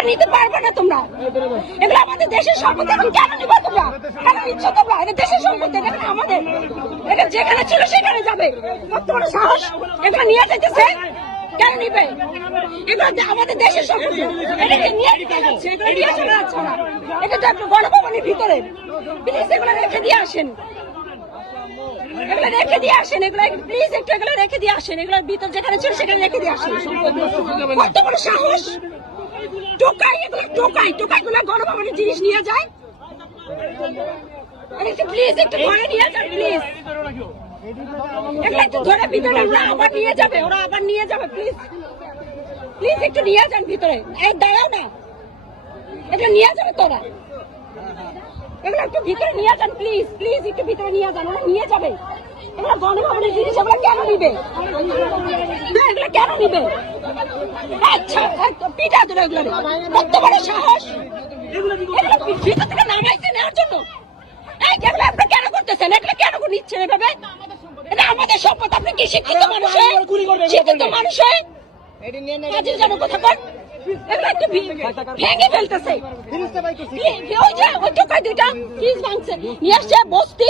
এগুলো নিতে পারবে না তোমরা। এগুলো আমাদের দেশের সম্পত্তি, এখন কেন নিবা তোমরা? কেন নিচ্ছ তোমরা? এটা দেশের সম্পত্তি, এটা আমাদের। এটা যেখানে ছিল সেখানে যাবে। কত বড় সাহস! এগুলো নিয়ে যেতেছে, কেন নিবে? এগুলো আমাদের দেশের সম্পত্তি, এটাকে নিয়ে যাচ্ছে, এগুলো নিয়ে চলে যাচ্ছে না। এটা তো একটা গণভবনের ভিতরে। প্লিজ এগুলো রেখে দিয়ে আসেন, এগুলো রেখে দিয়ে আসেন, এগুলো প্লিজ একটু এগুলো রেখে দিয়ে আসেন। এগুলোর ভিতর যেখানে ছিল সেখানে রেখে দিয়ে আসেন। কত বড় সাহস! টোকাই, এগুলো টোকাই, টোকাই গুলো গণভবনের জিনিস নিয়ে যায়। একটু প্লিজ একটু ধরে নিয়ে যান প্লিজ। এগুলো একটু ধরে ভিতরে, ওরা আবার নিয়ে যাবে, ওরা আবার নিয়ে যাবে। প্লিজ প্লিজ একটু নিয়ে যান ভিতরে। এই দাঁড়াও না, এগুলো নিয়ে যাবে তোরা। এগুলো একটু ভিতরে নিয়ে যান প্লিজ, প্লিজ একটু ভিতরে নিয়ে যান, ওরা নিয়ে যাবে। এগুলো গণভবনের জিনিস, এগুলো কেন নিবে? এগুলো কেন নিবে? আচ্ছা পিঠা তোরা এগুলো, কত বড় সাহস! এগুলো ভিতর থেকে নামাইছে নেওয়ার জন্য। এগুলো আপনি কেন করতেছেন? এগুলো কেন নিচ্ছেন এভাবে? এটা আমাদের সম্পদ। আপনি কি শিক্ষিত মানুষ? শিক্ষিত মানুষ কাজে যেন কথা কর। এগুলো একটু ভেঙে ফেলতেছে। ওই যে ওই টোকাই দুইটা ফ্রিজ ভাঙছে, নিয়ে আসছে বস্তি।